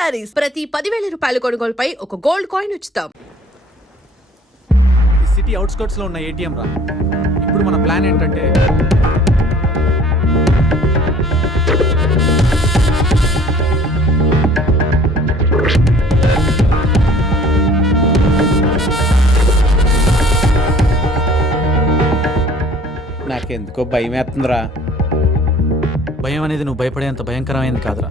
శారీస్ ప్రతి 10,000 రూపాయల కొనుగోలుపై ఒక గోల్డ్ కాయిన్ ఉచితం. ఈ సిటీ అవుట్స్కర్ట్స్ లో ఉన్న ఏటీఎం రా. ఇప్పుడు మన ప్లాన్ ఏంటంటే నాకెందుకో భయం వేస్తుందిరా. భయం అనేది నువ్వు భయపడేంత భయంకరమైంది కాదురా.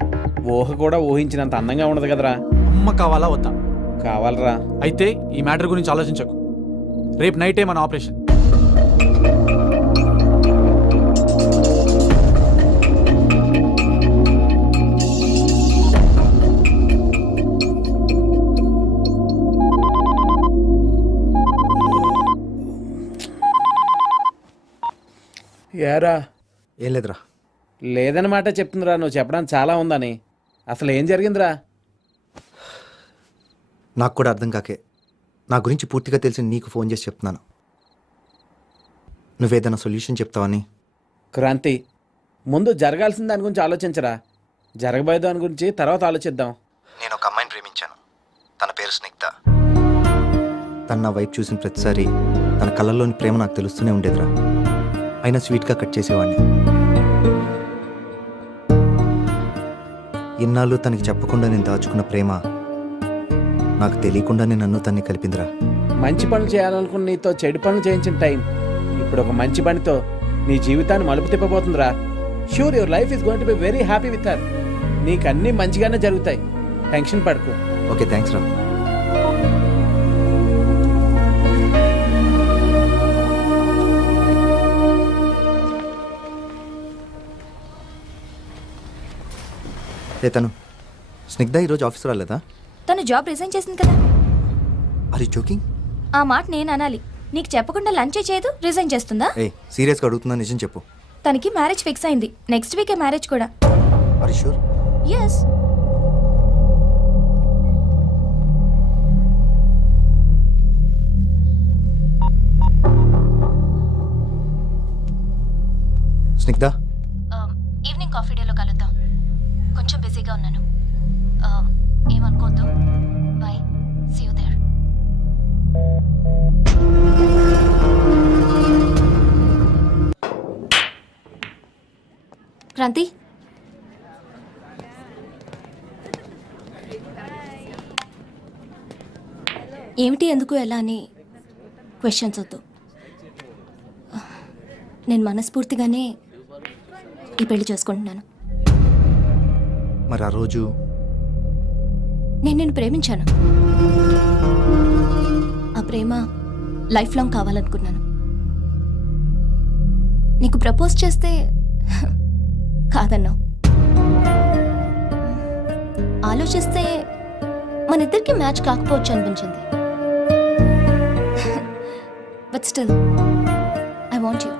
ఊహ కూడా ఊహించినంత అందంగా ఉండదు కదరా. అమ్మ కావాలా వద్దా? కావాలరా. అయితే ఈ మ్యాటర్ గురించి ఆలోచించకు. రేపు నైటే మన ఆపరేషన్. ఏరా ఏం లేదురా. లేదన్నమాట చెప్తుందిరా. నువ్వు చెప్పడానికి చాలా ఉందని. అసలు ఏం జరిగిందిరా? నాకు కూడా అర్థం కాకే నా గురించి పూర్తిగా తెలిసి నీకు ఫోన్ చేసి చెప్తున్నాను. నువ్వేదైనా సొల్యూషన్ చెప్తావని. క్రాంతి, ముందు జరగాల్సిన దాని గురించి ఆలోచించరా. జరగబోయే దాని గురించి తర్వాత ఆలోచిద్దాం. నేను ఒక అమ్మాయిని ప్రేమించాను. తన పేరు స్నిగ్ధ. తను నా వైపు చూసిన ప్రతిసారి తన కళ్ళల్లోని ప్రేమ నాకు తెలుస్తూనే ఉండేదిరా. అయినా స్వీట్గా కట్ చేసేవాడిని. ఇన్నాళ్ళు తనకి చెప్పకుండా నేను దాచుకున్న ప్రేమ నాకు తెలియకుండానే నన్ను తన్ని కలిపిందిరా. మంచి పనులు చేయాలనుకున్న నీతో చెడు పనులు చేయించిన టైం ఇప్పుడు ఒక మంచి పనితో నీ జీవితాన్ని మలుపు తిప్పబోతుందిరా. Sure your life is going to be very happy with her. నీకు అన్నీ మంచిగానే జరుగుతాయి. టెన్షన్ పడకు. ఓకే, థ్యాంక్స్ రా. తను స్నిగ్ధ ఈరోజు ఆఫీస్ రాలేదా? తను జాబ్ రిజైన్ చేసింది కదా. Are you joking? ఆ మాట నేను అనాలి. నీకు చెప్పకుండా లంచే చేయదు, రిజైన్ చేస్తుందా? సీరియస్గా అడుగుతున్నా, నిజం చెప్పు. తనకి మ్యారేజ్ ఫిక్స్ అయింది. నెక్స్ట్ వీకే మ్యారేజ్ కూడా. Are you sure? Yes. Snigdha, evening coffee డేలో కలుద్దాం. కొంచెం బిజీగా ఉన్నాను. ఏమనుకోద్దు. Bye, see you there. Kranti, ఏమిటి, ఎందుకు, ఎలా అని క్వశ్చన్స్ వద్దు. నేను మనస్ఫూర్తిగానే ఈ పెళ్లి చేసుకుంటున్నాను. మరి ఆ రోజు నేను నిన్ను ప్రేమించాను. ఆ ప్రేమ లైఫ్ లాంగ్ కావాలనుకున్నాను. నీకు ప్రపోజ్ చేస్తే కాదన్నావు. ఆలోచిస్తే మన ఇద్దరికి మ్యాచ్ కాకపోవచ్చు అనిపించింది. But still I want you.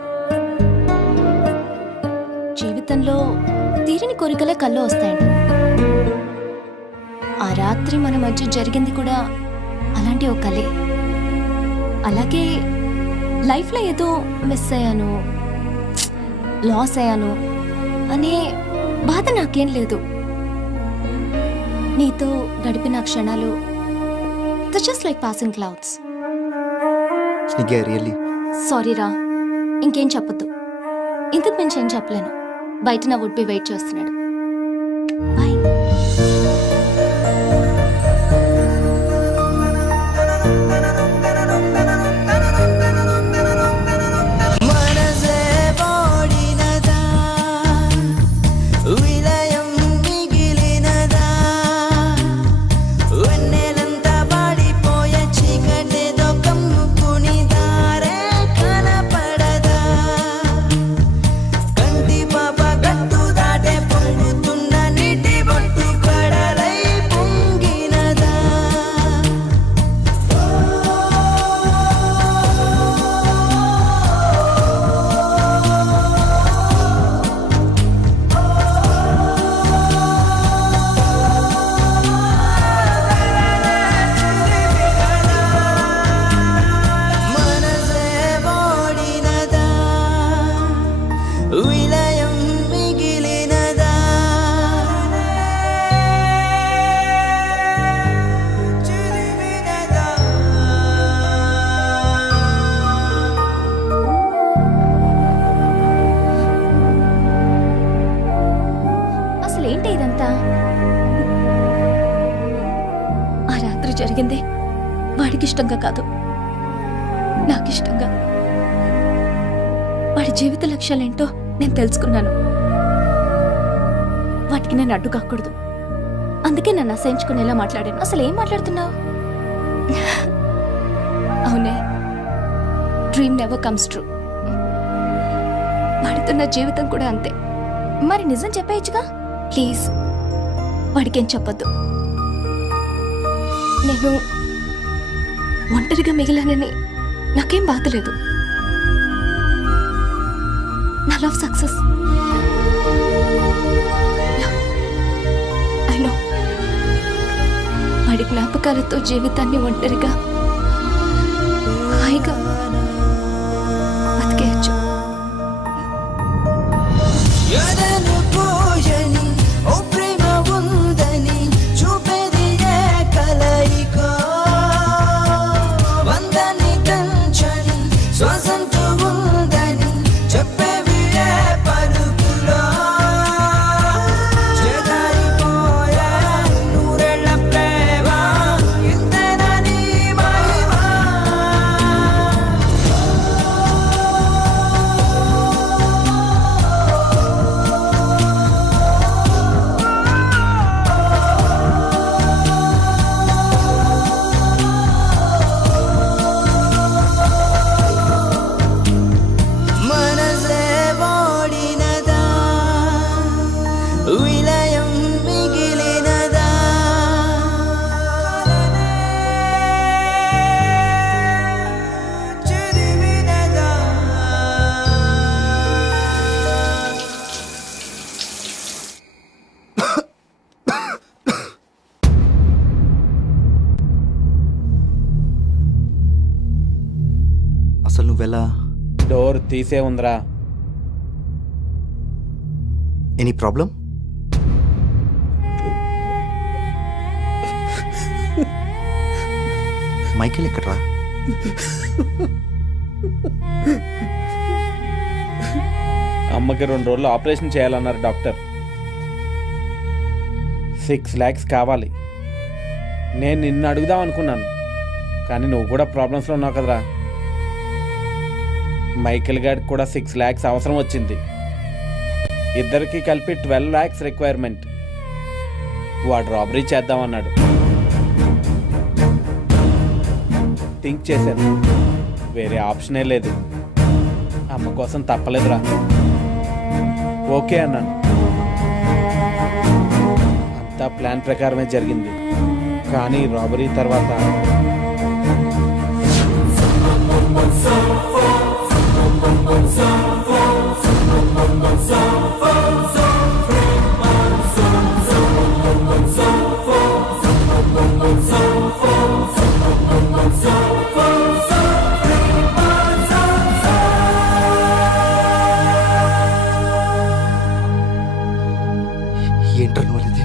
జీవితంలో తీరని కోరికలే కళ్ళు వస్తాయండి. ఆ రాత్రి మన మధ్య జరిగింది కూడా అలాంటి ఒక కలే. అలాగే లైఫ్లో ఏదో మిస్ అయ్యాను, లాస్ అయ్యాను అనే బాధ నాకేం లేదు. నీతో గడిపిన క్షణాలు just like passing clouds. Sorry రా, ఇంకేం చెప్పొద్దు. ఇంతకు మించి ఏం చెప్పలేను. బయట నా వుడ్ బి వెయిట్ చేస్తున్నాడు. బాయ్. కంటి పాప గట్టు దాటే పొంగుతున్న నీటి జరిగింది వాడికి ఇష్టంగా కాదు, నాకు ఇష్టంగా. వాడి జీవిత లక్ష్యాలేంటో నేను తెలుసుకున్నాను. వాటికి నేను అడ్డు కాకూడదు. అందుకే నన్ను అసహించుకునేలా మాట్లాడాను. అసలు ఏం మాట్లాడుతున్నావు? అవునే, డ్రీమ్ నెవర్ కమ్స్ ట్రూ. వాడితో నా జీవితం కూడా అంతే. మరి నిజం చెప్పేయచ్చుగా. ప్లీజ్ వాడికేం చెప్పొద్దు. నేను ఒంటరిగా మిగిలానని నాకేం బాధలేదు. నా లవ్ సక్సెస్. ఐ నో వాడి జ్ఞాపకాలతో జీవితాన్ని ఒంటరిగా హాయిగా బతికేయచ్చు. ఎదను పోయని ఓ ప్రేమ ఉందని చూపేది ఏ కలయికో, వందని దంచని శ్వాసంతో ఉందని చెప్పేవి ఏ పలుకులో. చెదరిపోయే నూరేళ్ల ప్రేమ ఇంతేనని మహిమా. మనసే ఓడినదా, విలయం మిగిలినదా, చెరివినదా. అసలు నువ్వెలా? డోర్ తీసే ఉందిరా. Any problem? మైకేల్ ఎక్కడ్రా? అమ్మకి 2 రోజులు ఆపరేషన్ చేయాలన్నారు డాక్టర్. 6 lakhs కావాలి. నేను నిన్ను అడుగుదాం అనుకున్నాను, కానీ నువ్వు కూడా ప్రాబ్లమ్స్లో ఉన్నావు కదరా. మైకేల్ గారికి కూడా 6 lakhs అవసరం వచ్చింది. ఇద్దరికి కలిపి 12 lakhs రిక్వైర్మెంట్. వాడు రాబరీ చేద్దామన్నాడు. థింక్ చేశాను, వేరే ఆప్షనే లేదు. అమ్మ కోసం తప్పలేదురా. ఓకే అన్నాను. అంతా ప్లాన్ ప్రకారమే జరిగింది. కానీ రాబరీ తర్వాత ఏంటర్ నువ్వు ఇది?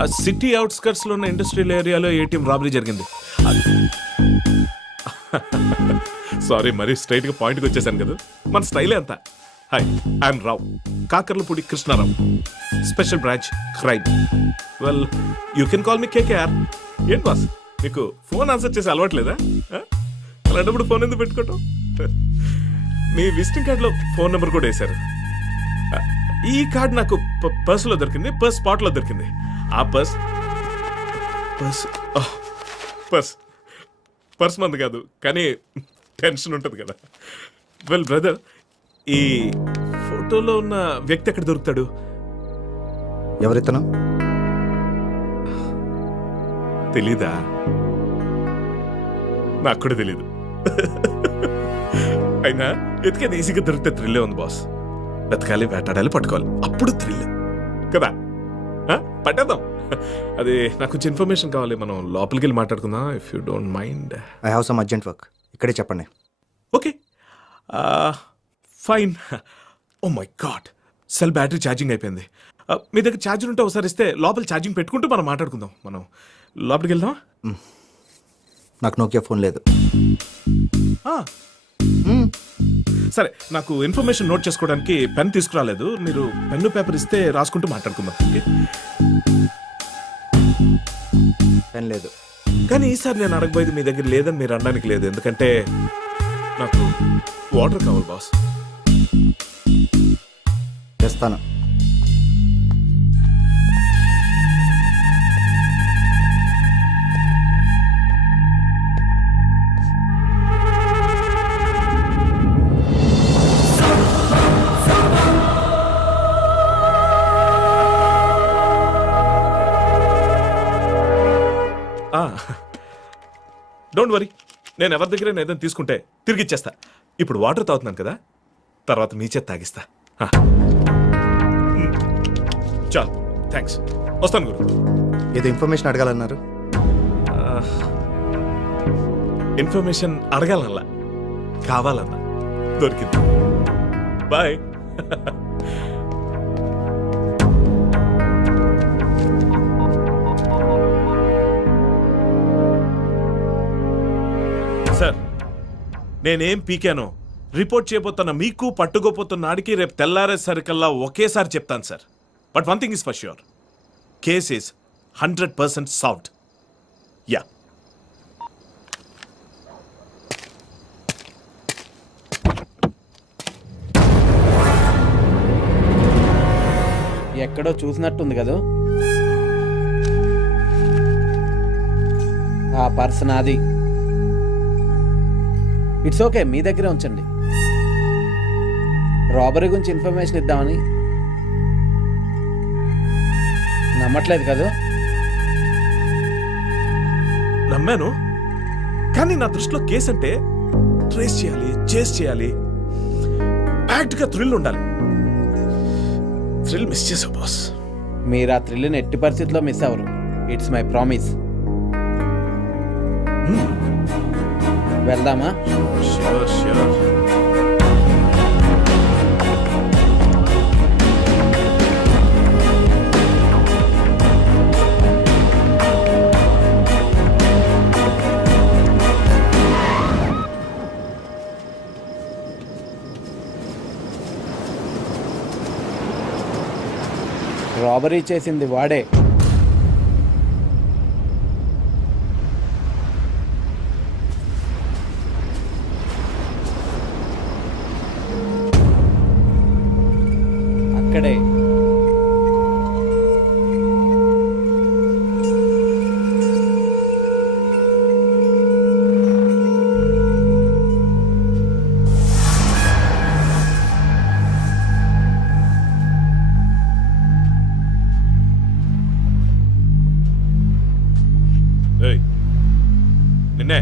ఆ సిటీ అవుట్స్కర్ట్స్ లో ఉన్న ఇండస్ట్రియల్ ఏరియాలో ఏటీఎం రాబరీ జరిగింది. సారీ, మరీ స్ట్రైట్ గా పాయింట్కి వచ్చేసాను కదా. మన స్టైలే అంతా. Hi, I'm Rao, Kakarlapudi Krishnarao, special branch crime. Well, you can call me KKR. ఏంటి బాస్, మీకు ఫోన్ ఆన్సర్ చేసి అలవాట్లేదా? అలాంటప్పుడు ఫోన్ ఎందుకు పెట్టుకోవటం? మీ విజిటింగ్ కార్డులో ఫోన్ నెంబర్ కూడా వేశారు. ఈ కార్డ్ నాకు పర్సులో దొరికింది, పర్స్ స్పాట్లో దొరికింది. ఆ పర్స్ పర్స్ మంది కాదు, కానీ టెన్షన్ ఉంటుంది కదా. వెల్ బ్రదర్, ఈ ఫోటోలో ఉన్న వ్యక్తి ఎక్కడ దొరుకుతాడు? ఎవరితను? తెలీదా? నాకు కూడా తెలీదు. అయినా ఎతికేది ఈజీగా దొరికితే థ్రిల్లే ఉంది బాస్. వెతకాలి, వేటాడాలి, పట్టుకోవాలి, అప్పుడు థ్రిల్ కదా. పట్టేద్దాం. అది నాకు కొంచెం ఇన్ఫర్మేషన్ కావాలి. మనం లోపలికి వెళ్ళి మాట్లాడుకుందాం, if you don't mind. I have some urgent work. ఇక్కడే చెప్పండి. Okay, fine. Oh my god, cell battery charging అయిపోయింది. మీ దగ్గర ఛార్జర్ ఉంటే ఒకసారి ఇస్తే లోపల ఛార్జింగ్ పెట్టుకుంటూ మనం మాట్లాడుకుందాం. మనం లోపలికి వెళ్దామా? నాకు నోకియా ఫోన్ లేదు. ఆ. సరే, నాకు ఇన్ఫర్మేషన్ నోట్ చేసుకోవడానికి పెన్ తీసుకురాలేదు. మీరు పెన్ను పేపర్ ఇస్తే రాసుకుంటూ మాట్లాడుకుందాం. ఓకే? పెన్ లేదు. కానీ ఈసారి నేను అడగబోయేది మీ దగ్గర లేదని మీరు అనడానికి లేదు. ఎందుకంటే నాకు వాటర్ కావాలి బాస్. తెస్తాను. డోంట్ వరీ, నేను ఎవరి దగ్గర ఏదైనా తీసుకుంటే తిరిగి ఇచ్చేస్తా. ఇప్పుడు వాటర్ తాగుతున్నాను కదా, తర్వాత మీ చేత తాగిస్తా. చాలు, థ్యాంక్స్. వస్తాను గురు. ఏదో ఇన్ఫర్మేషన్ అడగాలన్నారు. ఇన్ఫర్మేషన్ అడగాలన్నా కావాలన్నా దొరికింది. బాయ్. సార్, నేనేం పీకానో రిపోర్ట్ చేయబోతున్న మీకు, పట్టుకోపోతున్న నాడికి రేపు తెల్లారేసరికల్లా ఒకేసారి చెప్తాను sir. But one thing is for sure, case is 100% solved. Yeah. ఎక్కడో చూసినట్టుంది కదా ఆ పర్సన్. అది ఇట్స్ ఓకే, మీ దగ్గరే ఉంచండి. రాబరీ గురించి ఇన్ఫర్మేషన్ ఇద్దామని. నమ్మట్లేదు కదా? నమ్మాను, కానీ నా దృష్టిలో కేసు అంటే ట్రేస్ చేయాలి, చేస్ చేయాలి, ప్యాక్ట్గా థ్రిల్ ఉండాలి. థ్రిల్ మిస్ చేసావు బాస్. మీరు ఆ థ్రిల్ని ఎట్టి పరిస్థితిలో మిస్ అవ్వరు. It's my promise. వెళ్దామా? Sure sure. రాబరీ చేసింది వాడే. అక్కడే. ఏయ్, నిన్నే.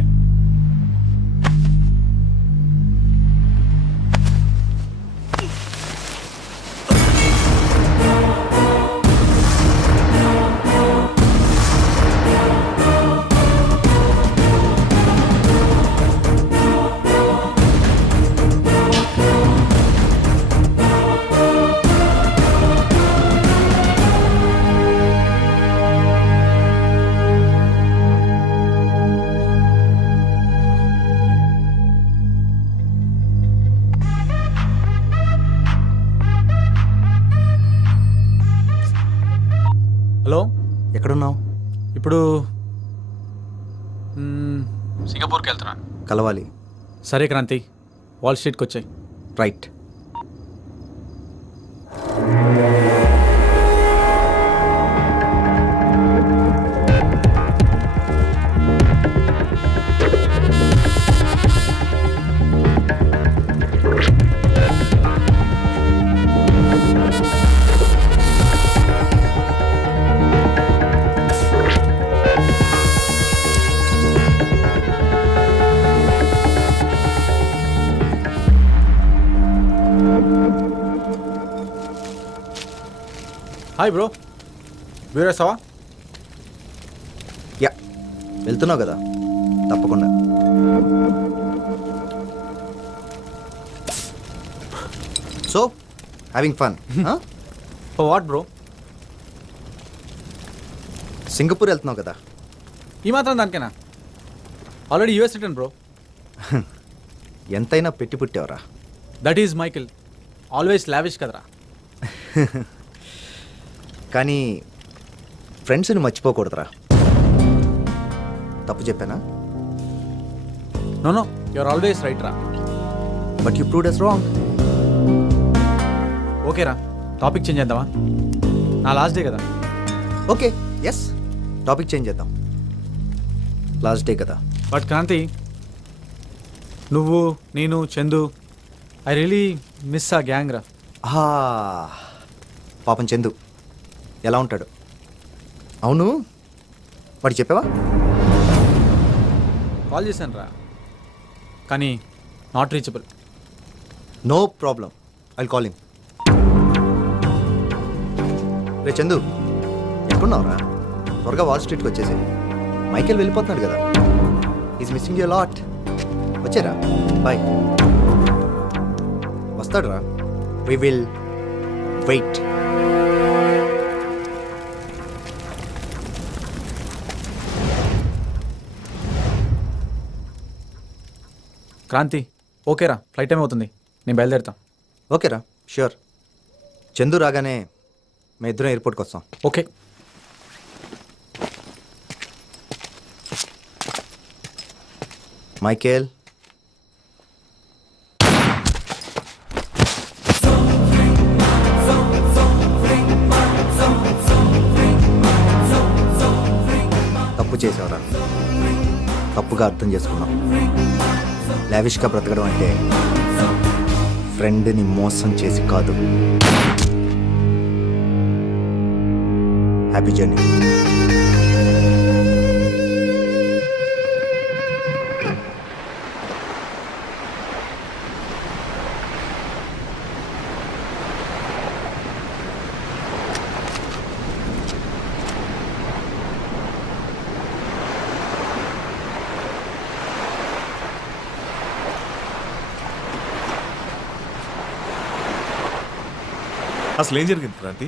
హలో, ఎక్కడున్నావు? ఇప్పుడు సింగపూర్కి వెళ్తున్నాను. కలవాలి. సరే క్రాంతి, వాల్ స్ట్రీట్కి వచ్చాయి. రైట్. హాయ్ బ్రో, వీరేసావా? యా, వెళ్తున్నావు కదా, తప్పకుండా. So having fun oh what bro? Singapore వెళ్తున్నావు కదా? ఈ మాత్రం దానికేనా? Already US return bro. ఎంతైనా పెట్టి పుట్టావరా. That is Michael, always lavish కదరా. కానీ ఫ్రెండ్స్ని మర్చిపోకూడదురా. తప్పు చెప్పానా? నో యువర్ ఆల్వేస్ రైట్ రా. But you proved us wrong. ఓకేరా, టాపిక్ చేంజ్ చేద్దామా? నా లాస్ట్ డే కదా. ఓకే, ఎస్, టాపిక్ చేంజ్ చేద్దాం. లాస్ట్ డే కదా. బట్ క్రాంతి, నువ్వు, నేను, చందు, ఐ రియలీ మిస్ ఆ గ్యాంగ్ రా. పాపం చందు ఎలా ఉంటాడు? అవును, వాడు చెప్పావా? కాల్ చేశాను రా, కానీ not reachable. No problem, I call him. రే చందు, ఎక్కడున్నావురా? త్వరగా వాల్ స్ట్రీట్కి వచ్చేసి. మైకేల్ వెళ్ళిపోతున్నాడు కదా. Is missing you lot. వచ్చారా? బాయ్. వస్తాడు రా. We will wait. క్రాంతి, ఓకేరా, ఫ్లైట్ టైం అవుతుంది, నేను బయలుదేరుతాం. ఓకేరా, ష్యూర్. చందు రాగానే మేము ఇద్దరం ఎయిర్పోర్ట్కి వస్తాం. ఓకే. మైకేల్, తప్పు చేసావురా. తప్పుగా అర్థం చేసుకున్నాం. లావిష్గా బ్రతకడం అంటే ఫ్రెండ్ని మోసం చేసి కాదు. Happy journey. అసలు ఏం జరిగింది Kranti?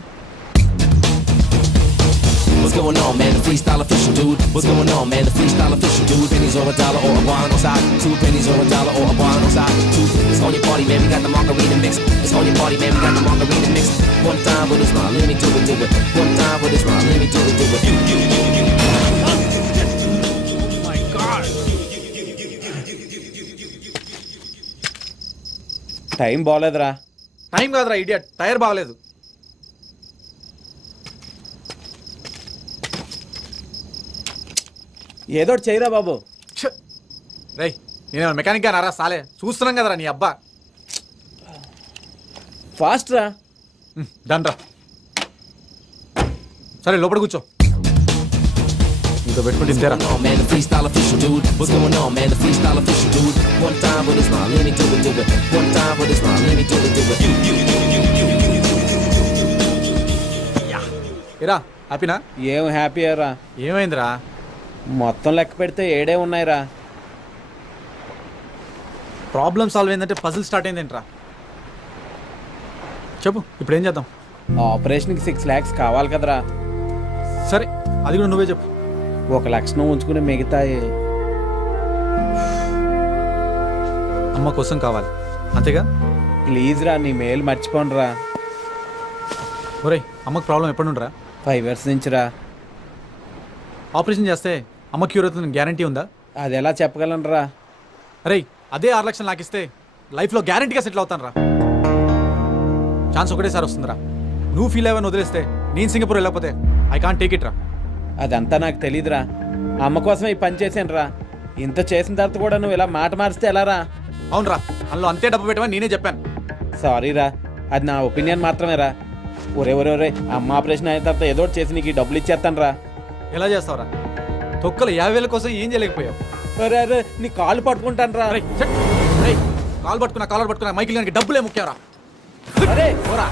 What's going on, man? The freestyle official, dude. What's going on, man? The freestyle official, dude. Pennies or a dollar or a wine on side. 2 pennies or a dollar or a wine on side. 2 pennies on your party, man. We got the margarita mix. It's on your party, man. We got the margarita mix. One time with a smile, let me do it, do it. One time with a smile, let me do it, do it. Time బాగోలేదురా. Time కాదురా idiot, tyre బాగలేదు. ఏదో ఒకటి చేయరా బాబు. రేయ్, నేను మెకానిక్గా నారా సాలే, చూస్తున్నాం కదరా నీ అబ్బా. ఫాస్ట్ రా. డన్ రా. సరే లోపల కూర్చో. నీతో పెట్టుకుంటే ఇంతేరా. What's going on, man? The freestyle official, dude. What's going on, man? The freestyle official, dude. One time with a smile, let me do it, do it. One time with a smile, let me do it, do it. ఏరా, హ్యాపీనా? ఏం happy రా. ఏమైందిరా? మొత్తం లెక్క పెడితే 7 ఉన్నాయిరా. Problem solve అయిందంటే puzzle start అయిందేంట్రా? చెప్పు, ఇప్పుడు ఏం చేద్దాం? ఆపరేషన్కి 6 lakhs కావాలి కదరా. సరే, అది కూడా నువ్వే చెప్పు. 1 లక్షను ఉంచుకుని మిగతాయి అమ్మ కోసం కావాలి, అంతేగా? ప్లీజ్ రా, నీ మేలు మర్చిపోండి రా. ఒరేయ్, అమ్మకు ప్రాబ్లం ఎప్పటి నుండిరా? 5 years నుంచి రా. ఆపరేషన్ చేస్తే అమ్మ క్యూర్ అవుతుంది గ్యారంటీ ఉందా? అది ఎలా చెప్పగలను రా. అరే, అదే 6 లక్షలు నాకు ఇస్తే లైఫ్లో గ్యారంటీగా సెటిల్ అవుతాను రా. ఛాన్స్ ఒకటేసారి వస్తుందిరా. నువ్వు ఫీల్ అయ్యవని వదిలేస్తే నేను సింగపూర్ వెళ్ళకపోతే ఐ కాంట్ టేక్ ఇట్ రా. అదంతా నాకు తెలీదురా. అమ్మ కోసం ఈ పని చేశాను రా. ఇంత చేసిన తర్వాత కూడా నువ్వు ఇలా మాట మారిస్తే ఎలా రా? అవునరా, అందులో అంతే డబ్బు పెట్టమని నేనే చెప్పాను. సారీ రా, అది నా ఒపీనియన్ మాత్రమే రా. ఒరే అమ్మ ఆపరేషన్ అయిన తర్వాత ఏదో ఒకటి చేసి నీకు ఈ డబ్బులు ఇచ్చేస్తాను రా. ఎలా చేస్తావురా? తొక్కలు 50,000 కోసం ఏం చేయలేకపోయావు. అరే నీ కాళ్ళు పట్టుకుంటాను రా. కాల్ పట్టుకున్నా మైకిల్ గారికి డబ్బులే ముఖ్యరా. అరే పోరా.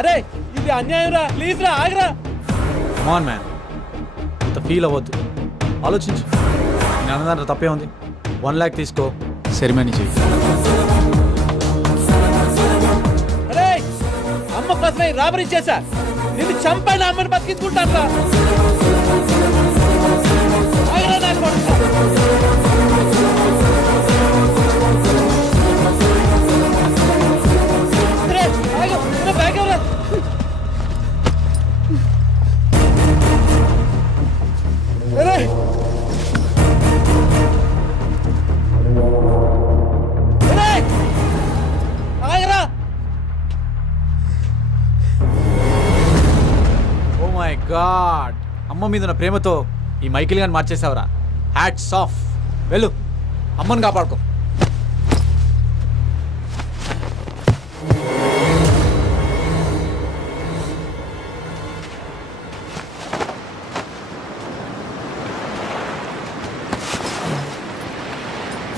అరే, ఇది అన్యాయం రా. ప్లీజ్ రా, ఆగరా. మాన్ మ్యాన్, అంత ఫీల్ అవ్వద్దు, ఆలోచించు. నేను అన్నదాంట్లో తప్పే ఉంది. 1 lakh తీసుకో, సెరిమనీ చెయ్యి. అరే అమ్మాయి రాబరీ చేశా. నిన్ను చంపైన అమ్మని బతికించుకుంటాను రా. ఆగరా నా కొడుకా. రే, ఆగు. నా బ్యాగ్ ఎవరా? రే. రే. ఆగరా. ఓ మై గాడ్, అమ్మ మీద ఉన్న ప్రేమతో ఈ మైకిల్ గాని మార్చేసావురా. Hats off. వెళ్ళు, అమ్మని కాపాడుకో.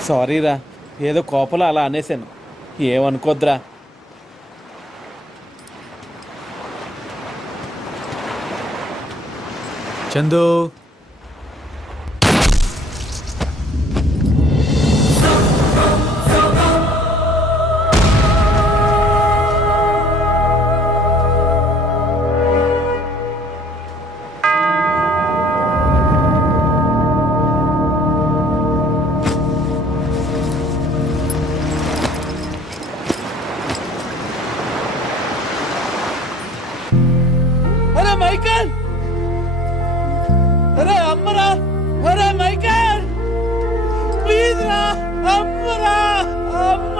సారీ రా, ఏదో కోపంలో అలా అనేసాను. ఏమనుకోద్దురా. చందు, అరే మైకల్, అరే అమ్మరా, అరే మైకల్, ప్లీజ్ రా, అమ్మరా, అమ్మ.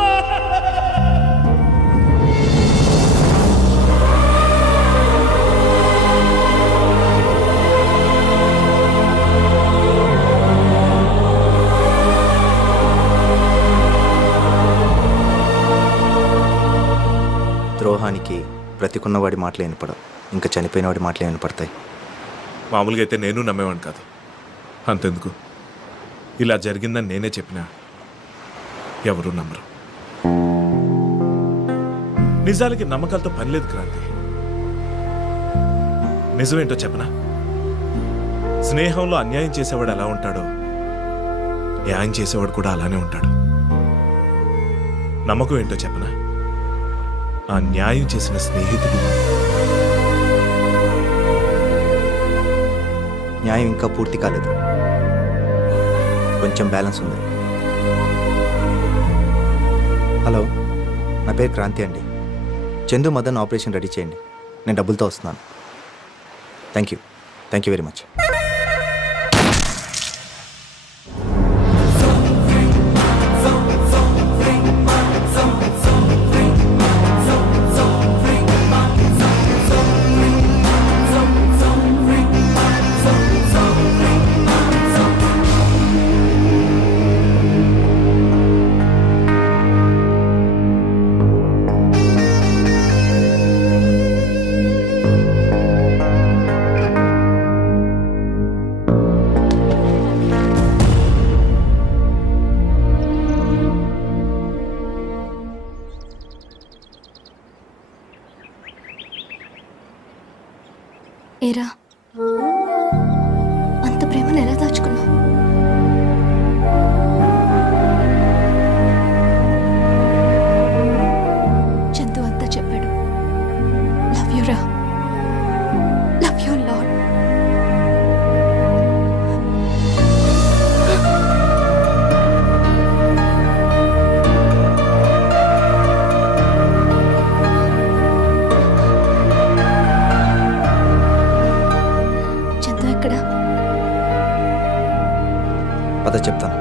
ద్రోహానికి బ్రతికున్నవాడి మాటలు వినపడవు, ఇంకా చనిపోయినవాడి మాటలు వినపడతాయి. మామూలుగా అయితే నేను నమ్మేవాడిని కాదు. అంతెందుకు, ఇలా జరిగిందని నేనే చెప్పినా ఎవరూ నమ్మరు. నిజాలకి నమ్మకాలతో పని లేదు క్రాంతి. నిజమేంటో చెప్పనా? స్నేహంలో అన్యాయం చేసేవాడు ఎలా ఉంటాడో న్యాయం చేసేవాడు కూడా అలానే ఉంటాడు. నమ్మకం ఏంటో చెప్పనా? ఆ న్యాయం చేసిన స్నేహితుడు న్యాయం ఇంకా పూర్తి కాలేదు, కొంచెం బ్యాలెన్స్ ఉంది. హలో, నా పేరు క్రాంతి అండి. చందు మదన్ ఆపరేషన్ రెడీ చేయండి, నేను డబ్బులతో వస్తున్నాను. Thank you very much. ఏరా, అంత ప్రేమను ఎలా దాచుకున్నావు? చందు అంతా చెప్పాడు. లవ్ యూ రా, లవ్ యూ లాడ్. చందు ఎక్కడా? పద చెప్తాను.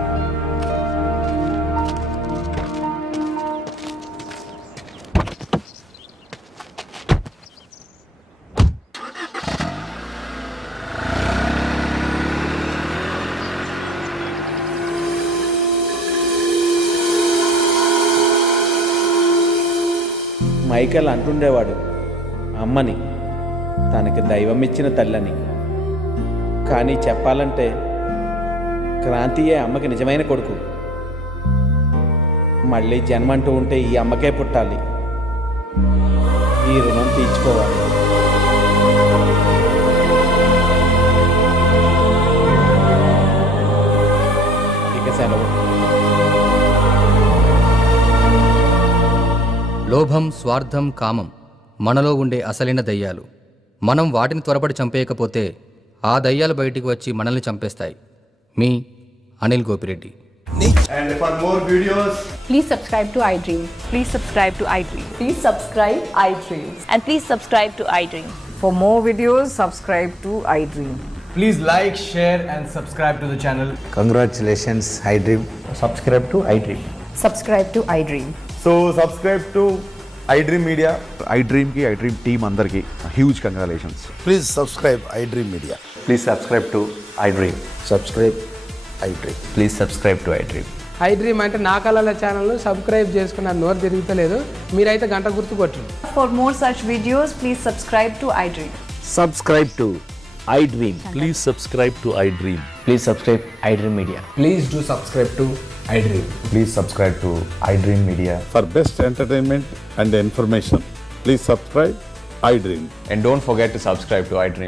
మైకేల్ అంటుండేవాడు అమ్మని తనకి దైవం ఇచ్చిన తల్లని. కానీ చెప్పాలంటే క్రాంతియే అమ్మకి నిజమైన కొడుకు. మళ్ళీ జన్మంటూ ఉంటే ఈ అమ్మకే పుట్టాలి. ఈ రుణం తీర్చుకోవాలి. ఇక సెలవు. లోభం, స్వార్థం, కామం మనలో ఉండే అసలైన దయ్యాలు. మనం వాటిని త్వరపడి చంపేయకపోతే ఆ దయ్యాలు బయటికి వచ్చి మనల్ని చంపేస్తాయి. మీ Anil Gopireddy. And for more videos, Please subscribe to iDream. Please subscribe to iDream. Please subscribe iDream. And please subscribe to iDream. For more videos, subscribe to iDream. please like, share, and subscribe to the channel. Congratulations iDream. Subscribe to iDream. Subscribe to iDream. So subscribe to iDream Media. iDream కి iDream team అందరికి huge congratulations. Please subscribe iDream media. Please subscribe to iDream. Subscribe iDream. Please subscribe to iDream. iDream అంటే నా కళల channel subscribe చేసుకున్న నోరు తిరుగుతలేదు. మీరైతే గంట గుర్తు కొట్టండి. For more such videos, please subscribe to iDream. Subscribe to iDream. Please subscribe to iDream. Please subscribe iDream media. Please do subscribe to iDream. Please subscribe to iDream media. For best entertainment and information, please subscribe iDream. And don't forget to subscribe to iDream.